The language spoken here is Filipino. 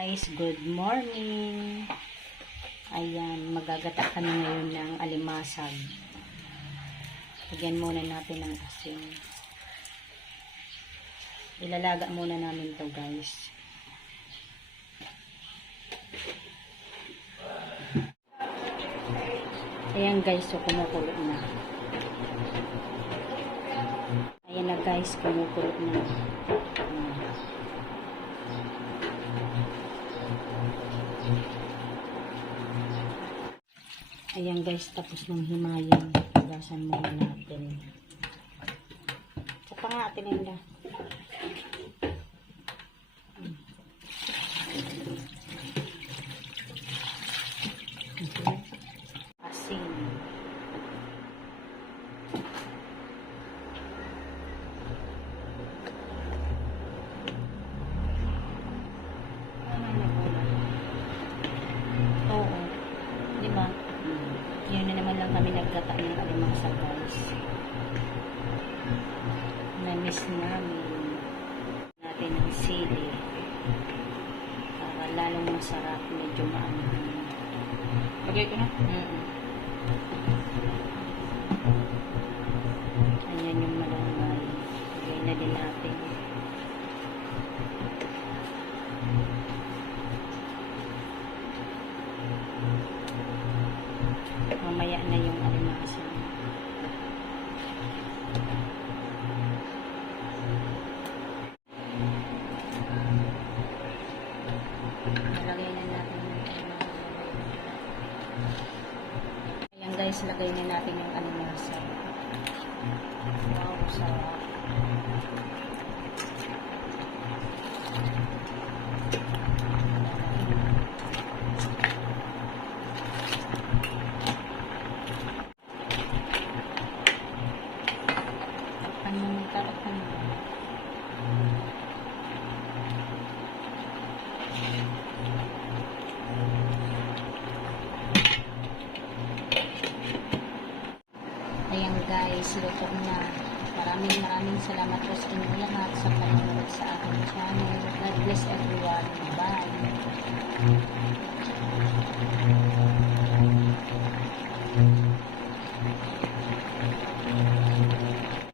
Guys, good morning. Ayan, magagata kami ngayon ng alimasag. Lagyan muna natin ng asin. Ilalaga muna namin to, guys. Ayan guys, so kumukulo na. Ayan na guys, kumukulo na. Ayan guys, tapos ng himayin. Pagasan muna natin. Saka nga atin nila. Asin. Oo. Diba? Yun na naman lang kami nagkata ng alimasag guys. Na-miss namin natin ang sili para lalong masarap, medyo maanghang. Lagay ko na? Ayan yung malangay. Lagay na din natin. Mamaya na yung alimasag. Lagay na natin. Ayan guys, lagay na natin yung alimasag. Wow, sarap. Ayan guys, luto na. Maraming salamat po sa inyong lahat sa panonood sa aking channel. God bless everyone. Bye!